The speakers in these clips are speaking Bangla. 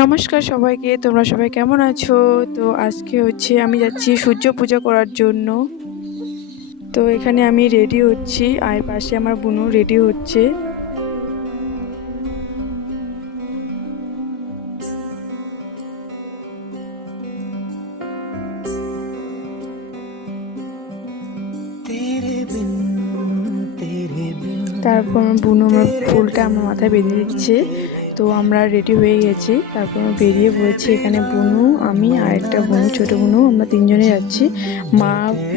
নমস্কার সবাইকে, তোমরা সবাই কেমন আছো? তো আজকে হচ্ছে আমি যাচ্ছি সূর্য পূজা করার জন্য। তো এখানে আমি রেডি হচ্ছি আর পাশে আমার বোনও রেডি হচ্ছে। তারপর আমার বোনও আমার ফুলটা আমার মাথায় বেঁধে দিচ্ছে। তো আমরা রেডি হয়ে গেছি, তারপর বেরিয়ে পড়েছি। এখানে বোনু, আমি আর একটা বোনু, ছোটো বোনু, আমরা তিনজনে যাচ্ছি।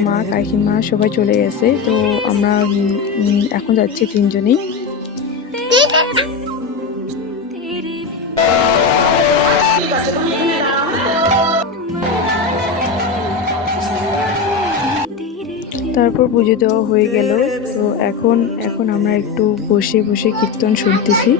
মা কাকিমা সবাই চলে গেছে। তো আমরা এখন যাচ্ছি তিনজনেই। তারপর পুজো দেওয়া হয়ে গেল। তো এখন আমরা একটু বসে বসে কীর্তন শুনতেছি।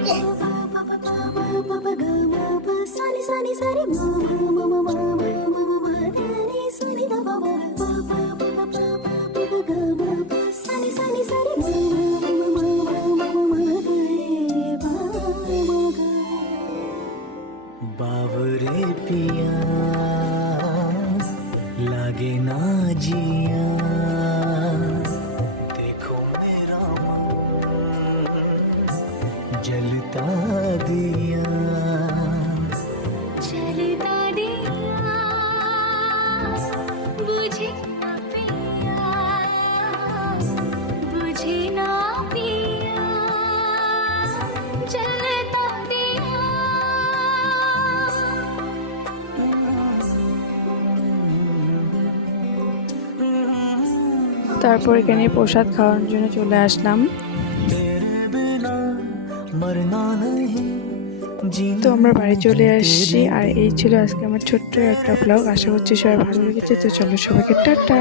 बावरे पिया लागे ना जिया, देखो मेरा मन जलता दिया, जलता दिया बुझे ना पिया, बुझे ना पिया, जलता दिया। তারপর এখানে প্রসাদ খাওয়ার জন্য চলে আসলাম। तेरे बिना मरना नहीं। তো আমরা বাড়ি চলে আসছি। আর এই ছিল আজকে আমার ছোট্ট একটা ব্লগ। আশা করছি সবাই ভালো লেগেছে। তো চলো সবাইকে টাটা।